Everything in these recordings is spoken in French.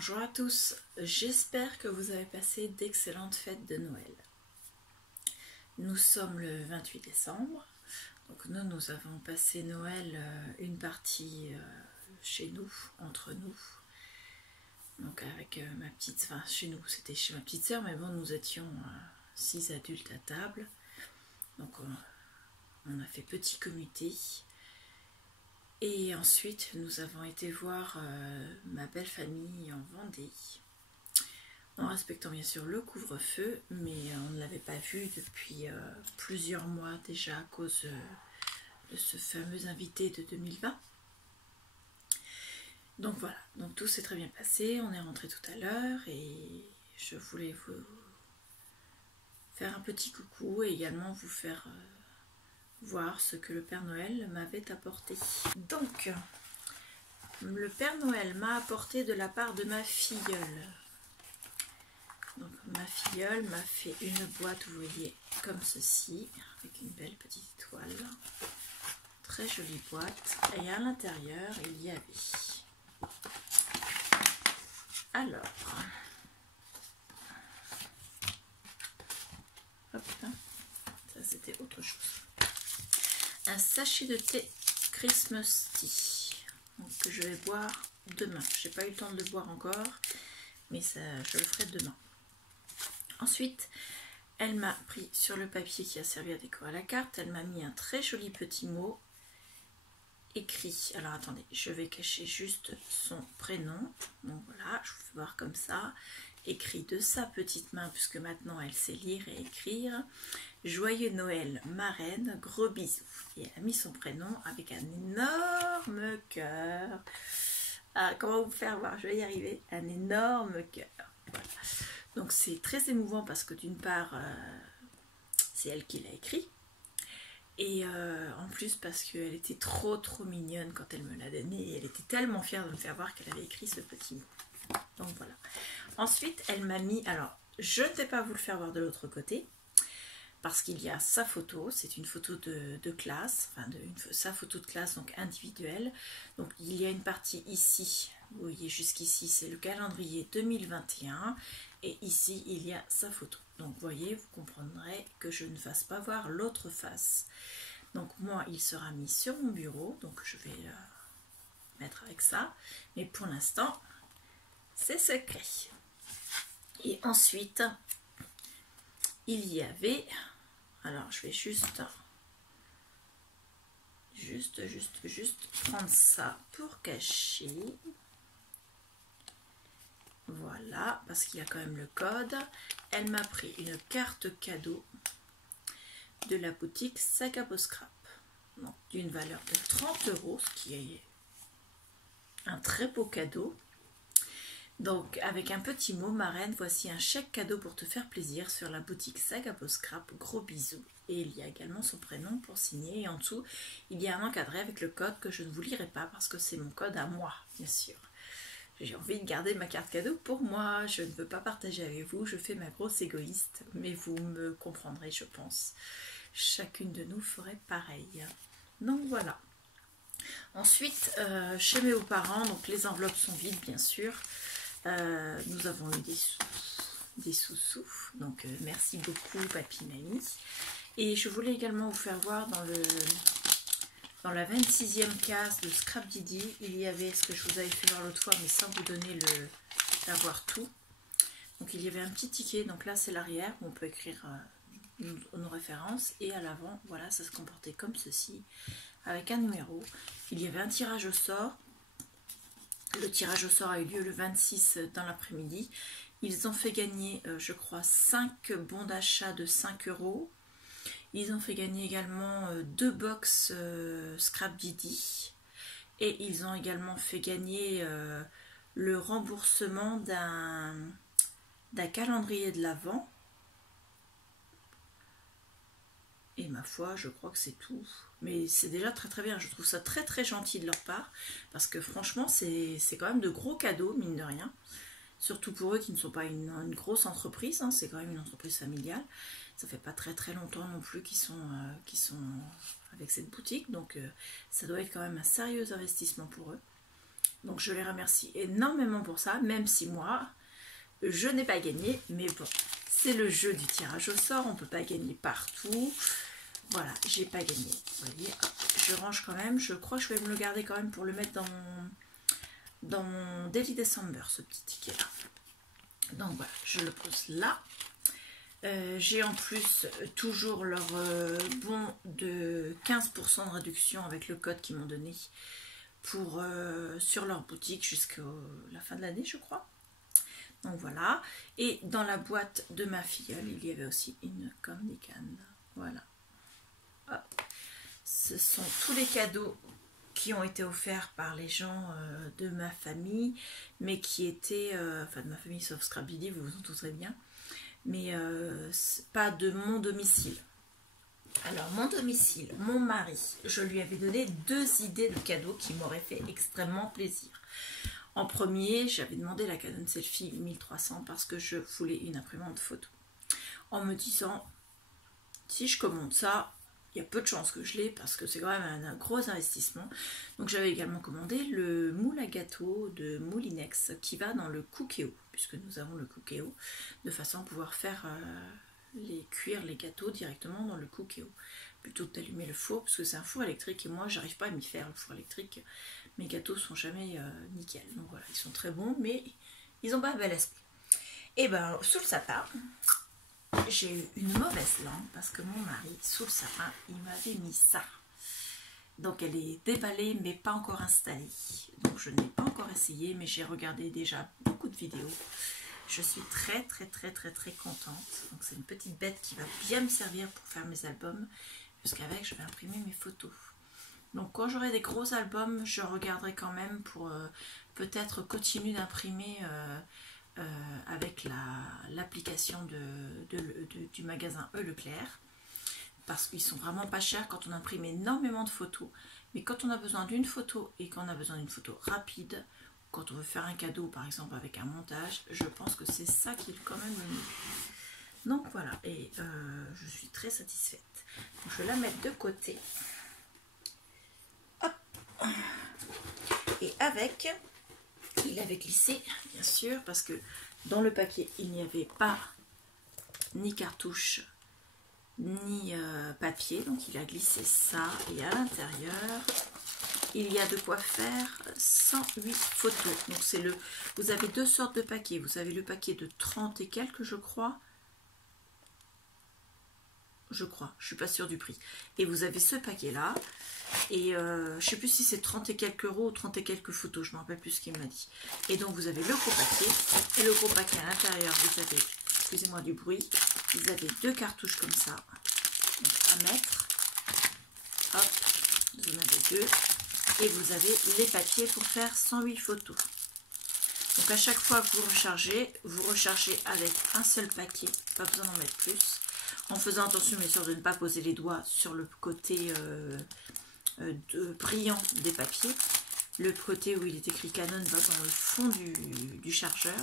Bonjour à tous, j'espère que vous avez passé d'excellentes fêtes de Noël. Nous sommes le 28 décembre, donc nous avons passé Noël une partie chez nous, entre nous. Donc avec ma petite, enfin chez nous, c'était chez ma petite sœur, mais bon, nous étions 6 adultes à table. Donc on a fait petit comité. Et ensuite, nous avons été voir ma belle famille en Vendée, en respectant bien sûr le couvre-feu, mais on ne l'avait pas vu depuis plusieurs mois déjà à cause de ce fameux invité de 2020. Donc voilà, donc tout s'est très bien passé, on est rentré tout à l'heure et je voulais vous faire un petit coucou et également vous faire voir ce que le Père Noël m'avait apporté. Donc, le Père Noël m'a apporté de la part de ma filleule. Donc ma filleule m'a fait une boîte, vous voyez, comme ceci, avec une belle petite étoile. Très jolie boîte. Et à l'intérieur, il y avait... Alors... Hop, ça c'était autre chose. Un sachet de thé Christmas Tea, donc, que je vais boire demain. Je n'ai pas eu le temps de le boire encore, mais ça, je le ferai demain. Ensuite, elle m'a pris sur le papier qui a servi à décorer la carte, elle m'a mis un très joli petit mot écrit. Alors attendez, je vais cacher juste son prénom. Donc voilà, je vous fais voir comme ça. Écrit de sa petite main, puisque maintenant elle sait lire et écrire. Joyeux Noël, marraine, gros bisous. Et elle a mis son prénom avec un énorme cœur. Ah, comment vous faire voir? Je vais y arriver. Un énorme cœur. Voilà. Donc c'est très émouvant parce que d'une part, c'est elle qui l'a écrit. Et en plus parce qu'elle était trop mignonne quand elle me l'a donné. Et elle était tellement fière de me faire voir qu'elle avait écrit ce petit mot. Donc voilà. Ensuite, elle m'a mis... Alors, je ne vais pas vous le faire voir de l'autre côté. Parce qu'il y a sa photo, c'est une photo de classe, enfin sa photo de classe donc individuelle. Donc il y a une partie ici, vous voyez jusqu'ici c'est le calendrier 2021 et ici il y a sa photo. Donc vous voyez, vous comprendrez que je ne fasse pas voir l'autre face. Donc moi il sera mis sur mon bureau, donc je vais mettre avec ça, mais pour l'instant c'est secret. Et ensuite il y avait... Alors, je vais juste prendre ça pour cacher. Voilà, parce qu'il y a quand même le code. Elle m'a pris une carte cadeau de la boutique Sac à Peau Scrap. D'une valeur de 30 €, ce qui est un très beau cadeau. Donc, avec un petit mot, marraine, voici un chèque cadeau pour te faire plaisir sur la boutique Sac à Peau Scrap. Gros bisous. Et il y a également son prénom pour signer. Et en dessous, il y a un encadré avec le code que je ne vous lirai pas parce que c'est mon code à moi, bien sûr. J'ai envie de garder ma carte cadeau pour moi. Je ne veux pas partager avec vous. Je fais ma grosse égoïste. Mais vous me comprendrez, je pense. Chacune de nous ferait pareil. Donc, voilà. Ensuite, chez mes beaux-parents, donc les enveloppes sont vides, bien sûr. Nous avons eu des sous-sous, donc merci beaucoup papy, mamie. Et je voulais également vous faire voir dans la 26e case de Scrap Didi, il y avait ce que je vous avais fait voir l'autre fois, mais sans vous donner d'avoir tout. Donc il y avait un petit ticket, donc là c'est l'arrière, où on peut écrire nos références, et à l'avant, voilà, ça se comportait comme ceci, avec un numéro. Il y avait un tirage au sort. Le tirage au sort a eu lieu le 26 dans l'après-midi. Ils ont fait gagner, je crois, 5 bons d'achat de 5 €. Ils ont fait gagner également 2 box Scrap Didi. Et ils ont également fait gagner le remboursement d'un calendrier de l'Avent. Et ma foi, je crois que c'est tout. Mais c'est déjà très bien. Je trouve ça très gentil de leur part. Parce que franchement, c'est quand même de gros cadeaux, mine de rien. Surtout pour eux qui ne sont pas une grosse entreprise. Hein. C'est quand même une entreprise familiale. Ça fait pas très longtemps non plus qu'ils sont avec cette boutique. Donc ça doit être quand même un sérieux investissement pour eux. Donc je les remercie énormément pour ça, même si moi, je n'ai pas gagné. Mais bon, c'est le jeu du tirage au sort, on ne peut pas gagner partout. Voilà, j'ai pas gagné. Vous voyez, hop, je range quand même. Je crois que je vais me le garder quand même pour le mettre dans mon Daily December, ce petit ticket là. Donc voilà, je le pose là. J'ai en plus toujours leur bon de 15% de réduction avec le code qu'ils m'ont donné pour, sur leur boutique jusqu'à la fin de l'année, je crois. Donc voilà. Et dans la boîte de ma filleule, il y avait aussi une comme des cannes. Voilà. Hop. Ce sont tous les cadeaux qui ont été offerts par les gens de ma famille, mais qui étaient, enfin de ma famille sauf Scrabidi, vous vous en douterez bien, mais pas de mon domicile. Alors mon domicile, mon mari, je lui avais donné 2 idées de cadeaux qui m'auraient fait extrêmement plaisir. En premier, j'avais demandé la Canon Selphy 1300 parce que je voulais une imprimante photo. En me disant, si je commande ça, il y a peu de chances que je l'ai parce que c'est quand même un gros investissement. Donc j'avais également commandé le moule à gâteau de Moulinex qui va dans le Cookéo, puisque nous avons le Cookéo, de façon à pouvoir faire cuire les gâteaux directement dans le Cookéo. Plutôt que d'allumer le four, parce que c'est un four électrique et moi j'arrive pas à m'y faire, le four électrique. Mes gâteaux sont jamais nickel. Donc voilà, ils sont très bons, mais ils n'ont pas un bel esprit. Et ben sous le sapin, j'ai eu une mauvaise langue parce que mon mari, sous le sapin, il m'avait mis ça. Donc elle est déballée mais pas encore installée. Donc je n'ai pas encore essayé, mais j'ai regardé déjà beaucoup de vidéos. Je suis très contente. Donc c'est une petite bête qui va bien me servir pour faire mes albums, puisqu'avec je vais imprimer mes photos. Donc quand j'aurai des gros albums, je regarderai quand même pour peut-être continuer d'imprimer avec l'application du magasin Leclerc, parce qu'ils sont vraiment pas chers quand on imprime énormément de photos. Mais quand on a besoin d'une photo et qu'on a besoin d'une photo rapide, quand on veut faire un cadeau par exemple avec un montage, je pense que c'est ça qui est quand même le mieux. Donc voilà, et je suis très satisfaite. Donc, je vais la mettre de côté. Hop. Et avec, il avait glissé bien sûr, parce que dans le paquet il n'y avait pas ni cartouche ni papier, donc il a glissé ça, et à l'intérieur il y a de quoi faire 108 photos. Donc c'est vous avez 2 sortes de paquets. Vous avez le paquet de 30 et quelques, je crois, je suis pas sûre du prix, et vous avez ce paquet là, et je sais plus si c'est 30 et quelques euros ou 30 et quelques photos, je me rappelle plus ce qu'il m'a dit. Et donc vous avez le gros paquet, et le gros paquet à l'intérieur, vous avez, excusez-moi du bruit, vous avez 2 cartouches comme ça, donc à mettre, hop, vous en avez 2, et vous avez les papiers pour faire 108 photos. Donc à chaque fois que vous rechargez avec un seul paquet, pas besoin d'en mettre plus, en faisant attention bien sûr de ne pas poser les doigts sur le côté brillant des papiers. Le côté où il est écrit Canon va dans le fond du chargeur.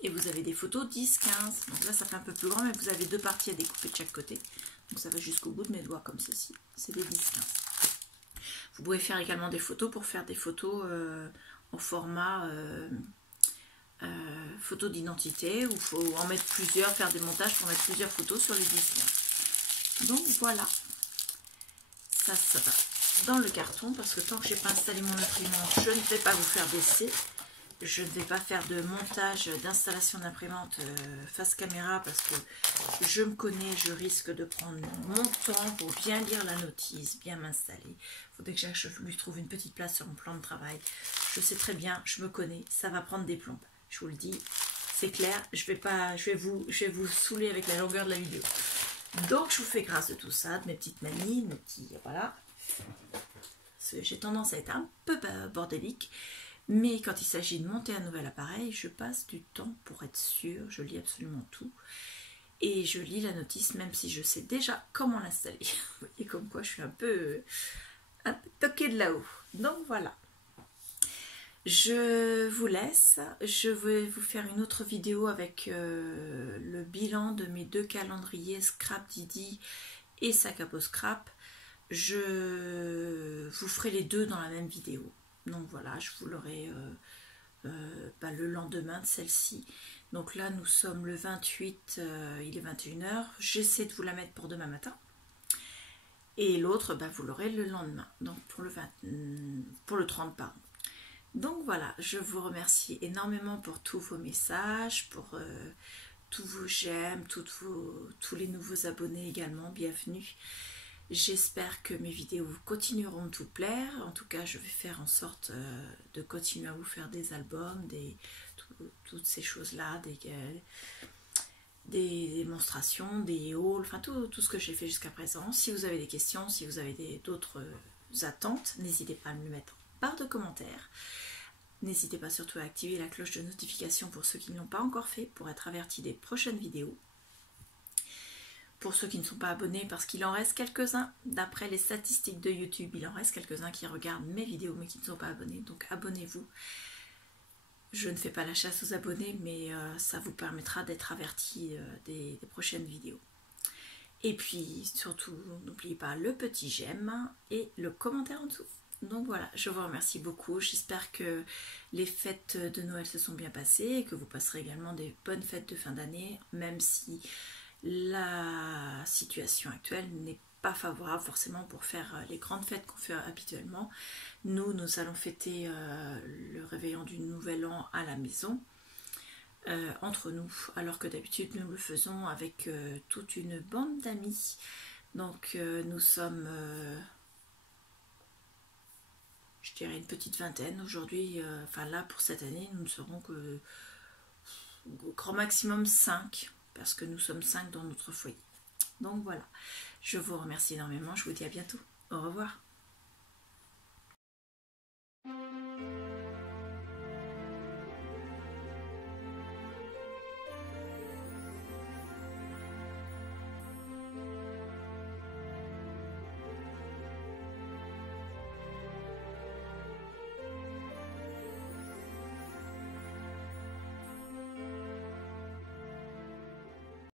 Et vous avez des photos 10-15. Donc là ça fait un peu plus grand, mais vous avez 2 parties à découper de chaque côté. Donc ça va jusqu'au bout de mes doigts comme ceci. C'est des 10-15. Vous pouvez faire également des photos pour faire des photos en format photo d'identité, ou il faut en mettre plusieurs, faire des montages pour mettre plusieurs photos sur les 10. Donc voilà, ça va dans le carton, parce que tant que j'ai pas installé mon imprimante, je ne vais pas vous faire d'essai. Je ne vais pas faire de montage d'installation d'imprimante face caméra, parce que je me connais, je risque de prendre mon temps pour bien lire la notice, bien m'installer. Il faudrait que je lui trouve une petite place sur mon plan de travail. Je sais très bien, je me connais, ça va prendre des plombes. Je vous le dis, c'est clair, je vais vous saouler avec la longueur de la vidéo. Donc je vous fais grâce de tout ça, de mes petites manies, de mes petits, voilà. J'ai tendance à être un peu bordélique. Mais quand il s'agit de monter un nouvel appareil, je passe du temps pour être sûre, je lis absolument tout. Et je lis la notice même si je sais déjà comment l'installer. Vous voyez comme quoi je suis un peu toquée de là-haut. Donc voilà. Je vous laisse. Je vais vous faire une autre vidéo avec le bilan de mes 2 calendriers Scrapdidi et Sac à Peau Scrap. Je vous ferai les 2 dans la même vidéo. Donc voilà, je vous l'aurai le lendemain de celle-ci. Donc là, nous sommes le 28, il est 21h. J'essaie de vous la mettre pour demain matin. Et l'autre, vous l'aurez le lendemain, donc pour le 30, pardon. Donc voilà, je vous remercie énormément pour tous vos messages, pour tous vos j'aime, tous les nouveaux abonnés également, bienvenue. J'espère que mes vidéos continueront de vous plaire. En tout cas, je vais faire en sorte de continuer à vous faire des albums, toutes ces choses-là, des démonstrations, des hauls, enfin tout ce que j'ai fait jusqu'à présent. Si vous avez des questions, si vous avez d'autres attentes, n'hésitez pas à me le mettre en barre de commentaires. N'hésitez pas surtout à activer la cloche de notification pour ceux qui ne l'ont pas encore fait, pour être avertis des prochaines vidéos. Pour ceux qui ne sont pas abonnés, parce qu'il en reste quelques-uns, d'après les statistiques de YouTube, il en reste quelques-uns qui regardent mes vidéos mais qui ne sont pas abonnés, donc abonnez-vous. Je ne fais pas la chasse aux abonnés, mais ça vous permettra d'être avertis des prochaines vidéos. Et puis surtout, n'oubliez pas le petit j'aime et le commentaire en dessous. Donc voilà, je vous remercie beaucoup. J'espère que les fêtes de Noël se sont bien passées et que vous passerez également des bonnes fêtes de fin d'année, même si la situation actuelle n'est pas favorable forcément pour faire les grandes fêtes qu'on fait habituellement. Nous allons fêter le réveillon du Nouvel An à la maison, entre nous, alors que d'habitude nous le faisons avec toute une bande d'amis. Donc nous sommes... je dirais une petite vingtaine aujourd'hui, là pour cette année nous ne serons que au grand maximum 5, parce que nous sommes 5 dans notre foyer. Donc voilà, je vous remercie énormément, je vous dis à bientôt, au revoir.